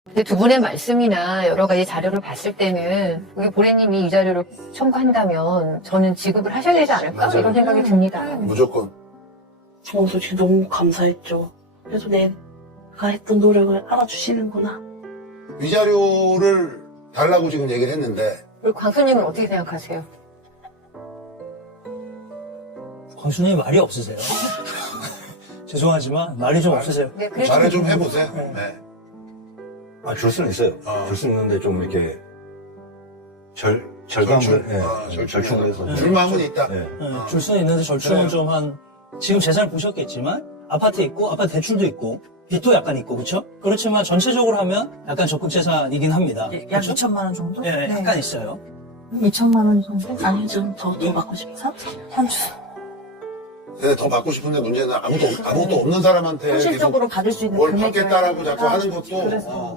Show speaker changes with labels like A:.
A: 근데 두 분의 말씀이나 여러 가지 자료를 봤을 때는 우리 보례님이 이 자료를 청구한다면 저는 지급을 하셔야 되지 않을까?
B: 맞아요.
A: 이런 생각이 듭니다.
B: 무조건.
C: 저 솔직히 너무 감사했죠. 그래서 내가 했던 노력을 알아주시는구나.
B: 위자료를 달라고 지금 얘기를 했는데
A: 우리 광수님은 어떻게 생각하세요?
D: 광수님 말이 없으세요. 죄송하지만 말이 좀 없으세요.
A: 네, 그래서
B: 말을 좀 해보세요. 네.
E: 아, 줄 수는 있어요. 줄 수는 있는데 좀 이렇게 절감을, 절충을 해서.
B: 줄마음은 있다.
E: 네.
D: 줄 수는 있는데 절충은
B: 그래요.
D: 좀 지금 재산 보셨겠지만 아파트 있고 아파트 대출도 있고 빚도 약간 있고 그렇죠? 그렇지만 전체적으로 하면 약간 적극 재산이긴 합니다.
F: 약
D: 그렇죠?
F: 2천만 원 정도?
D: 예, 약간 있어요.
F: 2천만 원 정도?
C: 아니, 좀 더 받고 싶어서.
F: 30.
B: 근데 더 받고 싶은데 문제는 아무것도 없는 사람한테
F: 현실적으로 받을 수 있는
B: 뭘
F: 금액을
B: 받겠다라고 자꾸 하는 것도
F: 그래서